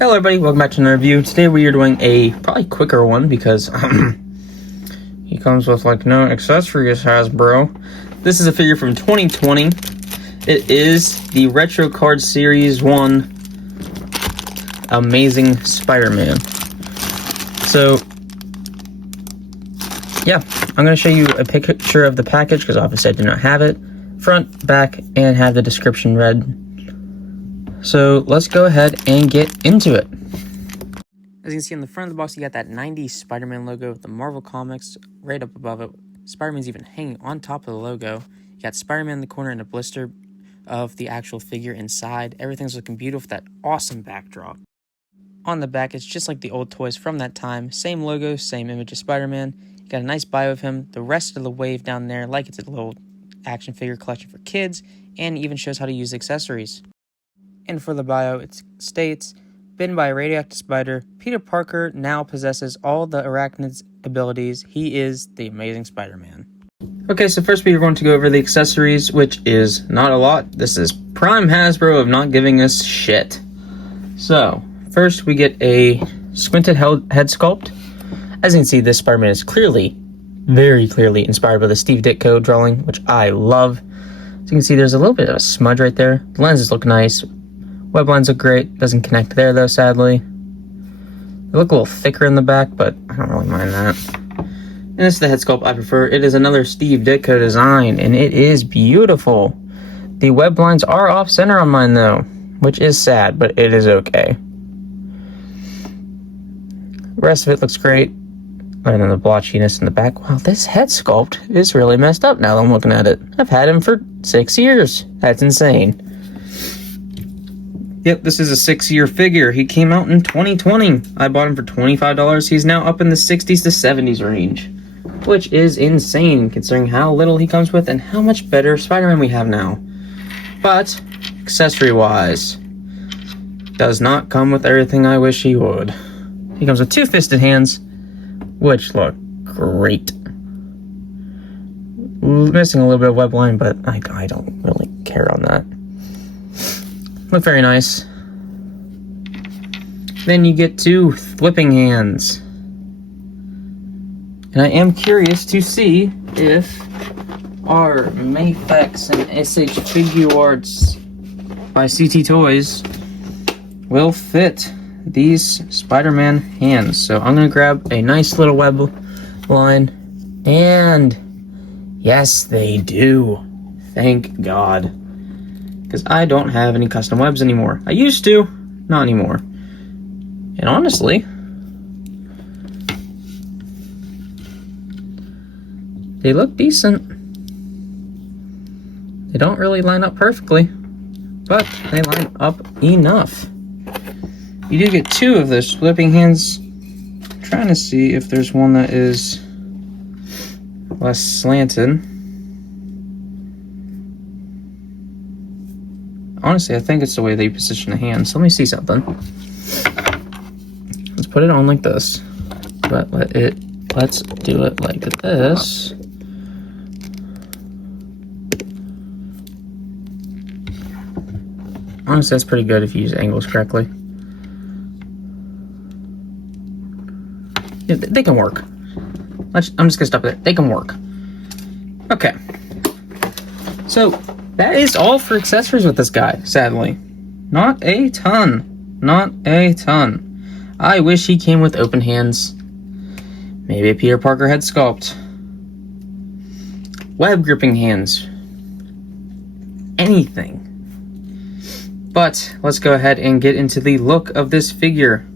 Hello everybody, welcome back to another review. Today we are doing a probably quicker one because he comes with like no accessories, Hasbro. This is a figure from 2020. It is the Retro Card Series 1 Amazing Spider-Man. So yeah, I'm going to show you a picture of the package because obviously I do not have it. Front, back, and have the description read. So let's go ahead and get into it. As you can see on the front of the box, you got that 90s Spider-Man logo with the Marvel Comics right up above it. Spider-Man's even hanging on top of the logo. You got Spider-Man in the corner and a blister of the actual figure inside. Everything's looking beautiful with that awesome backdrop. On the back, it's just like the old toys from that time. Same logo, same image of Spider-Man. You got a nice bio of him. The rest of the wave down there, like it's a little action figure collection for kids, and even shows how to use accessories. And for the bio, it states, bitten by a radioactive spider, Peter Parker now possesses all the arachnid's abilities. He is the Amazing Spider-Man. Okay, so first we are going to go over the accessories, which is not a lot. This is prime Hasbro of not giving us shit. So, first we get a squinted head sculpt. As you can see, this Spider-Man is clearly, very clearly inspired by the Steve Ditko drawing, which I love. As you can see, there's a little bit of a smudge right there. The lenses look nice. Web lines look great. Doesn't connect there though, sadly. They look a little thicker in the back, but I don't really mind that. And this is the head sculpt I prefer. It is another Steve Ditko design, and it is beautiful. The web lines are off center on mine though, which is sad, but it is okay. The rest of it looks great. Other than the blotchiness in the back. Wow, this head sculpt is really messed up now that I'm looking at it. I've had him for 6 years. That's insane. Yep, this is a 6-year figure. He came out in 2020. I bought him for $25. He's now up in the 60s to 70s range, which is insane considering how little he comes with and how much better Spider-Man we have now. But, accessory-wise, does not come with everything I wish he would. He comes with 2 fisted hands, which look great. Missing a little bit of web line, but I don't really care on that. Look very nice. Then you get 2 flipping hands. And I am curious to see if our Mayfex and SH Figuarts by CT Toys will fit these Spider-Man hands. So I'm going to grab a nice little web line. And yes, they do. Thank God. Because I don't have any custom webs anymore. I used to, not anymore. And honestly, they look decent. They don't really line up perfectly, but they line up enough. You do get 2 of those flipping hands. I'm trying to see if there's one that is less slanted. Honestly, I think it's the way they position the hands. So let me see something. Let's put it on like this. But let's do it like this. Honestly, that's pretty good if you use angles correctly. Yeah, they can work. I'm just gonna stop there. They can work. Okay. So that is all for accessories with this guy, sadly. Not a ton. Not a ton. I wish he came with open hands. Maybe a Peter Parker head sculpt. Web gripping hands. Anything. But let's go ahead and get into the look of this figure.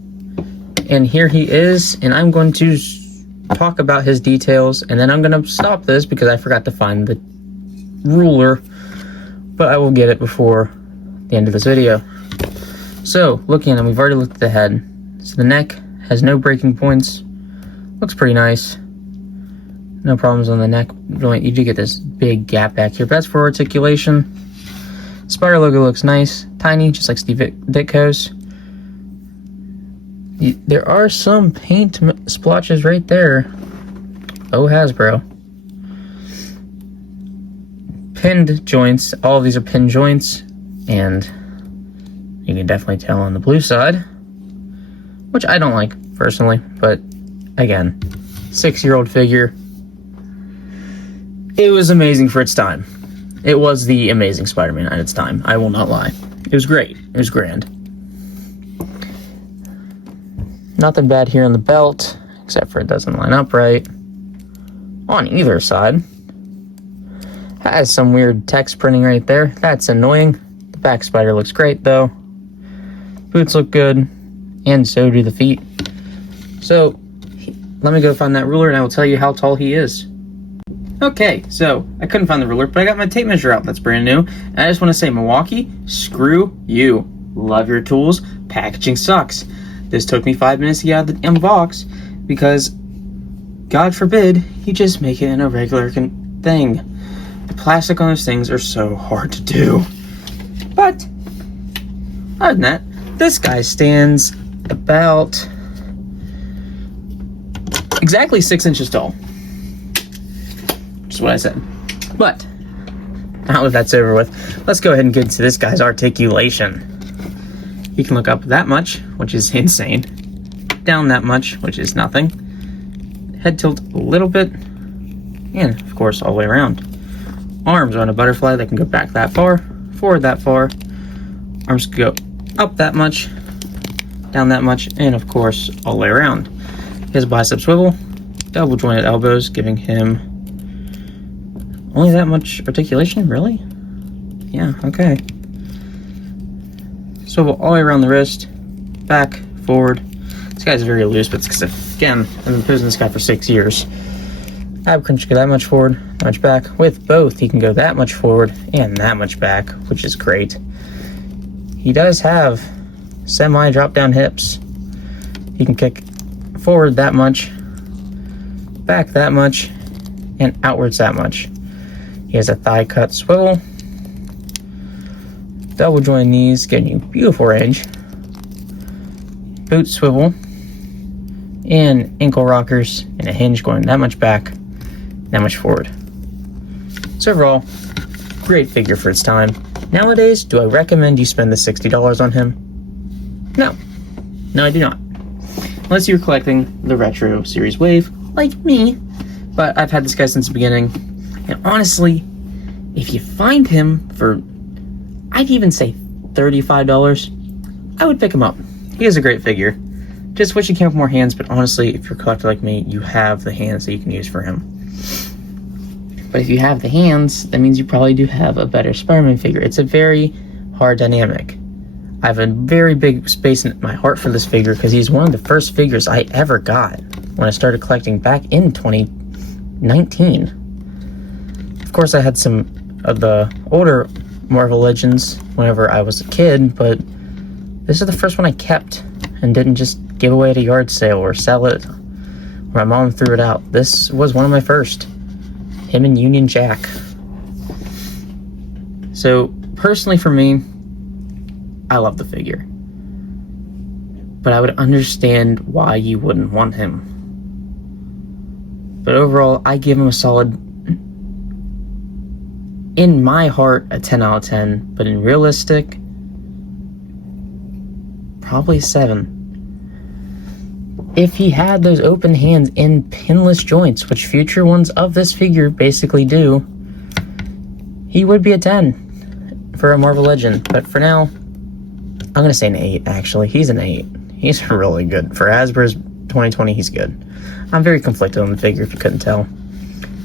And here he is, and I'm going to talk about his details, and then I'm going to stop this because I forgot to find the ruler. But I will get it before the end of this video. So, looking at him, we've already looked at the head. So the neck has no breaking points. Looks pretty nice. No problems on the neck joint. You do get this big gap back here, but that's for articulation. Spider logo looks nice. Tiny, just like Steve Ditko's. There are some paint splotches right there. Oh, Hasbro. Pinned joints. All of these are pinned joints, and you can definitely tell on the blue side. which I don't like personally, but again, 6-year-old figure. It was amazing for its time. It was the Amazing Spider-Man at its time, I will not lie. It was great. It was grand. Nothing bad here on the belt, except for it doesn't line up right on either side. Has some weird text printing right there. That's annoying. The back spider looks great though. Boots look good, and so do the feet. So, let me go find that ruler and I will tell you how tall he is. Okay, so I couldn't find the ruler, but I got my tape measure out. That's brand new. And I just want to say, Milwaukee, screw you. Love your tools. Packaging sucks. This took me 5 minutes to get out of the damn box because, God forbid, you just make it in a regular thing. The plastic on those things are so hard to do. But, other than that, this guy stands about exactly 6 inches tall. Which is what I said. But, now that that's over with, let's go ahead and get into this guy's articulation. He can look up that much, which is insane. Down that much, which is nothing. Head tilt a little bit. And, of course, all the way around. Arms on a butterfly that can go back that far, forward that far. Arms can go up that much, down that much, and, of course, all the way around. He has a bicep swivel, double jointed elbows, giving him only that much articulation? Really? Yeah, okay. Swivel all the way around the wrist, back, forward. This guy's very loose, but it's because, again, I've been posing this guy for 6 years. Ab crunch go that much forward, that much back. With both, he can go that much forward and that much back, which is great. He does have semi-drop down hips. He can kick forward that much, back that much, and outwards that much. He has a thigh cut swivel, double joint knees, giving you beautiful range, boot swivel, and ankle rockers, and a hinge going that much back, that much forward. So overall, great figure for its time. Nowadays, do I recommend you spend the $60 on him? No. No, I do not. Unless you're collecting the Retro Series Wave, like me. But I've had this guy since the beginning. And honestly, if you find him for, I'd even say $35, I would pick him up. He is a great figure. Just wish he came with more hands, but honestly, if you're a collector like me, you have the hands that you can use for him. But if you have the hands, that means you probably do have a better Spider-Man figure. It's a very hard dynamic. I have a very big space in my heart for this figure because he's one of the first figures I ever got when I started collecting back in 2019. Of course, I had some of the older Marvel Legends whenever I was a kid, but this is the first one I kept and didn't just give away at a yard sale or sell it, or my mom threw it out. This was one of my first. Him and Union Jack. So, personally for me, I love the figure. But I would understand why you wouldn't want him. But overall, I give him a solid, in my heart, a 10 out of 10. But in realistic, probably 7. If he had those open hands and pinless joints, which future ones of this figure basically do, he would be a 10 for a Marvel Legend. But for now, I'm going to say an 8, actually. He's an 8. He's really good. For Hasbro's 2020, he's good. I'm very conflicted on the figure, if you couldn't tell.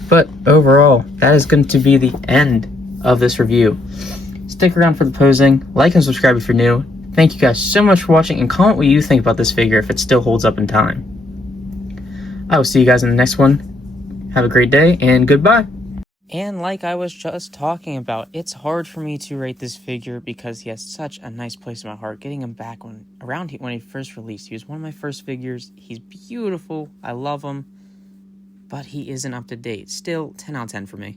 But overall, that is going to be the end of this review. Stick around for the posing. Like and subscribe if you're new. Thank you guys so much for watching, and comment what you think about this figure if it still holds up in time. I will see you guys in the next one. Have a great day, and goodbye. And like I was just talking about, it's hard for me to rate this figure because he has such a nice place in my heart. Getting him back when he first released, he was one of my first figures. He's beautiful. I love him. But he isn't up to date. Still, 10 out of 10 for me.